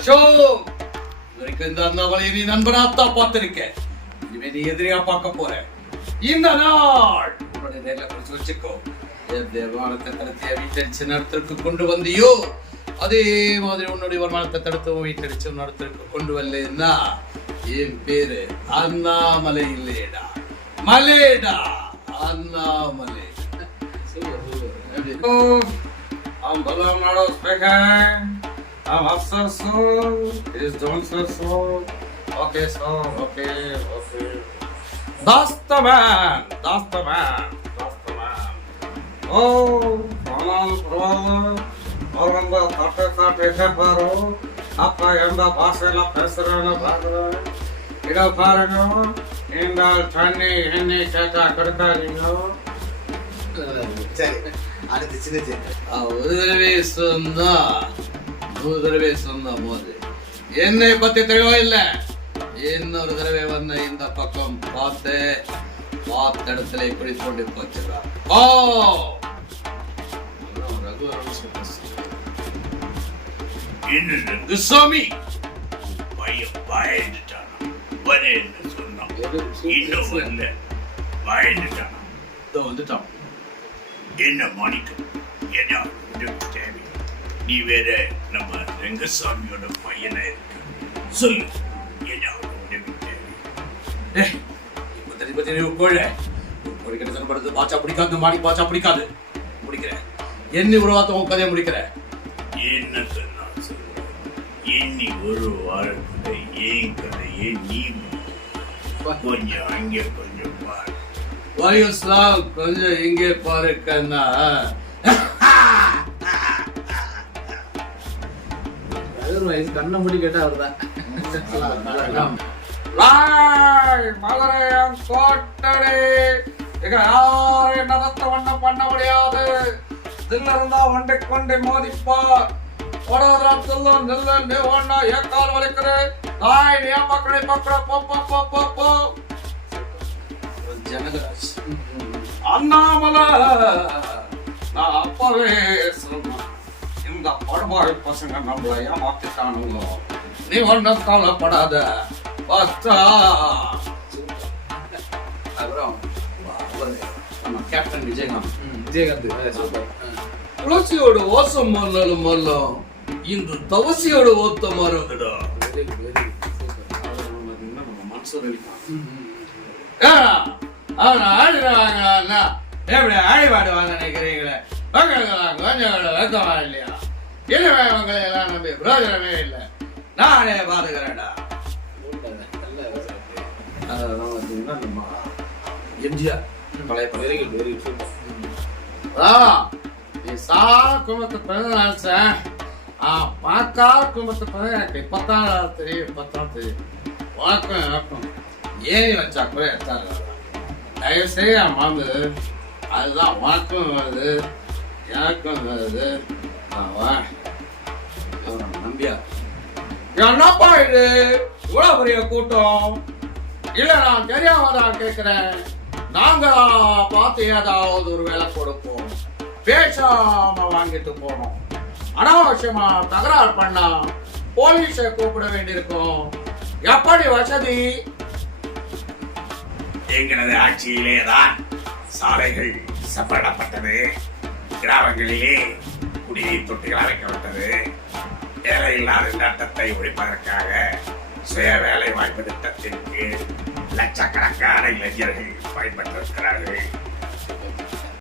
அசோக் இதுவரைக்கும் இந்த அண்ணாமலையை நீ நண்பனாத்தான் பார்த்திருக்க. இனிமே நீ எதிரியா பார்க்க போற. இந்த நாள்! உன்னுடைய நேரில் குறிச்சு வச்சுக்கோ. வருமானத்தை தடுத்து வீட்டடிச்சு நடத்திற்கு கொண்டு வந்தியோ! அதே மாதிரி உன்னுடைய வருமானத்தை தடுத்து வீட்டடிச்சு நடத்திற்கு கொண்டு வரலன்னா என் பேரு அண்ணாமலை. இல்லையடா மலேடா அண்ணாமலை எப்படி? I'm up so soon. It's doing so soon. Okay, so okay, okay. That's the man. That's the man. That's the man. Oh, Ronald Brother. Orang da tate tate keparo. Apa yang da pasela pesrana bagra. Ida parano. Inda chani hini kaka kurka nino. Cari. Ada di sini je. Awal besunda. நூறு தடவை சொன்ன போது என்னை பத்தி தெளிவா இல்ல. இன்னொரு தடவை வந்து இந்த பக்கம் பார்த்து பார்த்த இடத்துல இப்படி கொண்டு போச்சுடா. ஓ ரகுவரன் ரங்கசாமி பையன் பயந்துட்டான்? வரேன்னு சொன்னான்? இன்னும் வரல பயந்துட்டான்? வந்துட்டான். என்ன மாணிக்கம்? என்ன உதவி தேவை நீ வேற நம்ம ரங்கசாமியோட பையனா இருக்க. சொல்லு என்ன உதவி தேவை பத்தி நீ கோழ பாச்சா பிடிக்காது மாடி பாச்சா பிடிக்காது. முடிக்கிறேன் என்ன உருவாத்த உன் கதையை முடிக்கிறேன் என்ன சொன்னா சொல்லு. இன்னி ஒரு வாரத்துல ஏன் கதையை நீ. கொஞ்சம் அங்கே கொஞ்சம் பாரு. வயசுலாம் கொஞ்சம் இங்கே பாரு கண்ணா. ஒரு வயசு கண்ணை மூடி கேட்டா அவர்தான். மதுரையம் இங்க யாரும் நடத்த ஒண்ணும் பண்ண முடியாது? கொண்டு மோதிப்பார் வடோதரா தில்லும் நில்லு நீ ஏக்கால் வலிக்குது? லாய் நீ பக்கடி பக்கட போ போ போ போ போ. ஜனகராஜ் அண்ணாமலை நான் அப்பவே சொன்னேன். இந்த படுபாடு பசங்க நம்மளை ஏமாத்திட்டானுங்க. நீ ஒன்றும் கவலைப்படாத பஸ்டா. அப்புறம் நம்ம கேப்டன் விஜயகாந்த். விஜயகாந்த். துளசியோட ஓசம் மல்லாலும் மல்லம் இந்த தவசியோட ஓத்த நம்ம மனசு அவனை ஆடுறாங்கன்னா எப்படி ஆடி பாடுவாங்க நினைக்கிறீங்களே? கொஞ்சம் கூட வெக்கமா இல்லையா இனிமே உங்களை எல்லாம் நம்பி பிரயோஜனமே இல்லை. நானே விவசாயி அதெல்லாம் பார்த்தீங்கன்னா நம்ம எம்ஜிஆர் பழைய சூப்பர் அதான் நீ சா கும்பத்து பிறந்த நினைச்சேன் ஆ பாக்கா கும்பத்து பிறந்த எனக்கு இப்பத்தான் தெரியும் இப்பத்தான் தெரியும். உனக்கும் எனக்கும் ஏறி வச்சா கூட எடுத்தாங்க தயவு செய்ய மாந்து அதுதான் உனக்கும் வருது எனக்கும் வருது. அவர் நம்ம நம்பியார் என்னப்பா இது? இவ்வளவு பெரிய கூட்டம். இல்ல நான் தெரியாமதான் கேட்கிறேன் கேக்குறேன். நாங்களா பார்த்து ஏதாவது ஒரு வேலை கொடுப்போம். பேசாம வாங்கிட்டு போனோம் அனாவசியமா தகராறு பண்ணா போலீஸை கூப்பிட வேண்டியிருக்கும். எப்படி வசதி? எங்களது ஆட்சியிலே தான் சாலைகள் சப்படப்பட்டது கிராமங்களிலே குடிநீர் தொட்டிகள் அமைக்கப்பட்டது வேலை இல்லாத திட்டத்தை ஒழிப்பதற்காக சுய வேலை வாய்ப்பு திட்டத்திற்கு லட்சக்கணக்கான இளைஞர்கள் பயன்பட்டிருக்கிறார்கள்